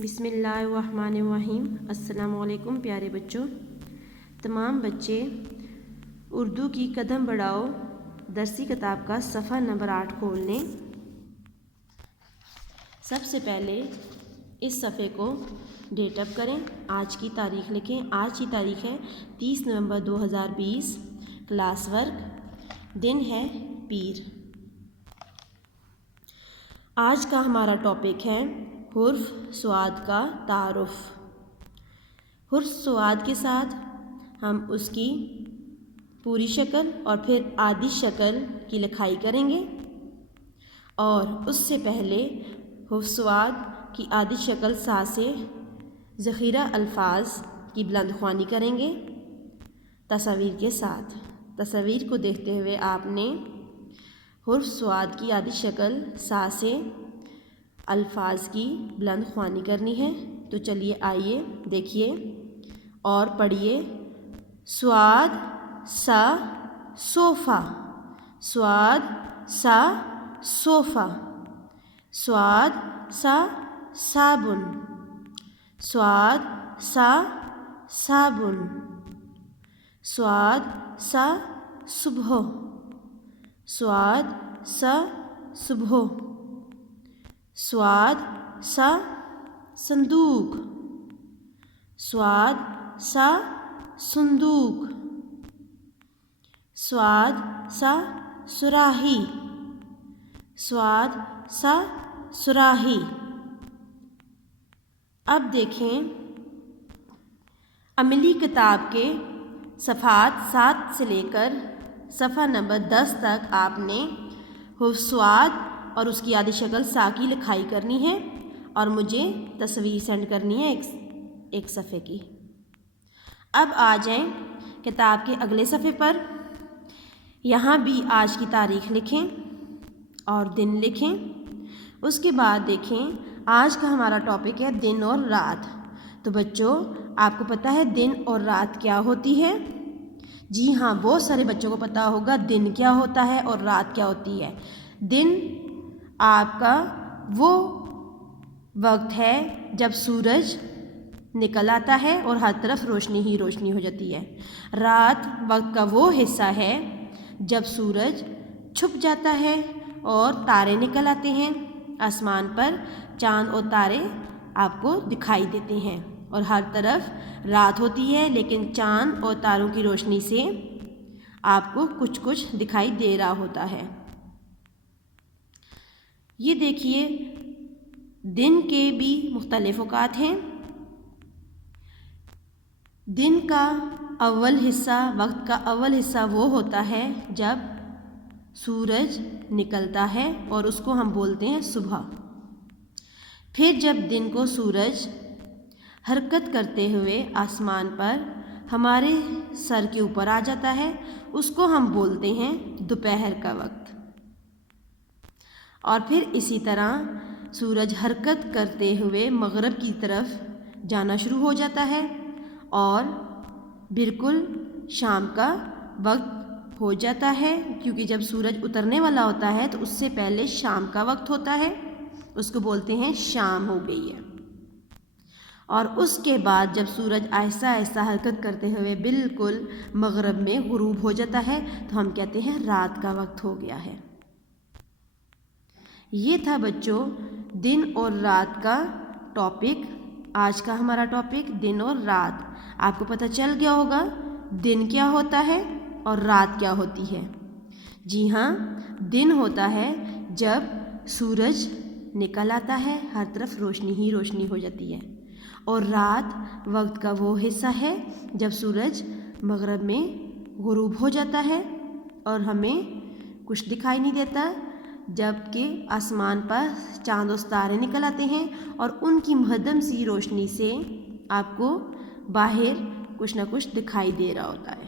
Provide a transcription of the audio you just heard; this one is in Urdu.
بسم اللہ الرحمن الرحیم۔ السلام علیکم پیارے بچوں۔ تمام بچے اردو کی قدم بڑھاؤ درسی کتاب کا صفحہ نمبر 8 کھول لیں۔ سب سے پہلے اس صفحے کو ڈیٹ اپ کریں، آج کی تاریخ لکھیں۔ آج کی تاریخ ہے 30 نومبر 2020۔ کلاس ورک، دن ہے پیر۔ آج کا ہمارا ٹاپک ہے حرف صاد کا تعارف۔ حرف صاد کے ساتھ ہم اس کی پوری شکل اور پھر آدھی شکل کی لکھائی کریں گے، اور اس سے پہلے حرف صاد کی آدھی شکل سا سے ذخیرہ الفاظ کی بلند خوانی کریں گے تصاویر کے ساتھ۔ تصاویر کو دیکھتے ہوئے آپ نے حرف صاد کی آدھی شکل سا سے الفاظ کی بلند خوانی کرنی ہے۔ تو چلیے آئیے دیکھیے اور پڑھیے۔ صاد سا صوفہ، صاد سا صوفہ، صاد سا صابن، صاد سا صابن، صاد سا صبح، صاد سا صبح، صاد سا صندوق، صاد سا صندوق، صاد سا صراحی، صاد سا صراحی۔ اب دیکھیں، عملی کتاب کے صفحات 7 سے لے کر صفحہ نمبر 10 تک آپ نے حرف صاد اور اس کی آدھی شکل سا کی لکھائی کرنی ہے اور مجھے تصویر سینڈ کرنی ہے ایک صفحے کی۔ اب آ جائیں کتاب کے اگلے صفحے پر۔ یہاں بھی آج کی تاریخ لکھیں اور دن لکھیں۔ اس کے بعد دیکھیں، آج کا ہمارا ٹاپک ہے دن اور رات۔ تو بچوں، آپ کو پتہ ہے دن اور رات کیا ہوتی ہے؟ جی ہاں، بہت سارے بچوں کو پتہ ہوگا دن کیا ہوتا ہے اور رات کیا ہوتی ہے۔ دن آپ کا وہ وقت ہے جب سورج نکل آتا ہے اور ہر طرف روشنی ہی روشنی ہو جاتی ہے۔ رات وقت کا وہ حصہ ہے جب سورج چھپ جاتا ہے اور تارے نکل آتے ہیں آسمان پر، چاند اور تارے آپ کو دکھائی دیتے ہیں اور ہر طرف رات ہوتی ہے، لیکن چاند اور تاروں کی روشنی سے آپ کو کچھ کچھ دکھائی دے رہا ہوتا ہے۔ یہ دیکھیے، دن کے بھی مختلف اوقات ہیں۔ دن کا اول حصہ، وقت کا اول حصہ وہ ہوتا ہے جب سورج نکلتا ہے اور اس کو ہم بولتے ہیں صبح۔ پھر جب دن کو سورج حرکت کرتے ہوئے آسمان پر ہمارے سر کے اوپر آ جاتا ہے، اس کو ہم بولتے ہیں دوپہر کا وقت۔ اور پھر اسی طرح سورج حرکت کرتے ہوئے مغرب کی طرف جانا شروع ہو جاتا ہے اور بالکل شام کا وقت ہو جاتا ہے، کیونکہ جب سورج اترنے والا ہوتا ہے تو اس سے پہلے شام کا وقت ہوتا ہے، اس کو بولتے ہیں شام ہو گئی ہے۔ اور اس کے بعد جب سورج آہستہ آہستہ حرکت کرتے ہوئے بالکل مغرب میں غروب ہو جاتا ہے تو ہم کہتے ہیں رات کا وقت ہو گیا ہے۔ یہ تھا بچوں دن اور رات کا ٹاپک۔ آج کا ہمارا ٹاپک دن اور رات۔ آپ کو پتہ چل گیا ہوگا دن کیا ہوتا ہے اور رات کیا ہوتی ہے۔ جی ہاں، دن ہوتا ہے جب سورج نکل آتا ہے، ہر طرف روشنی ہی روشنی ہو جاتی ہے، اور رات وقت کا وہ حصہ ہے جب سورج مغرب میں غروب ہو جاتا ہے اور ہمیں کچھ دکھائی نہیں دیتا، جبکہ آسمان پر چاند و ستارے نکل آتے ہیں اور ان کی مہدم سی روشنی سے آپ کو باہر کچھ نہ کچھ دکھائی دے رہا ہوتا ہے۔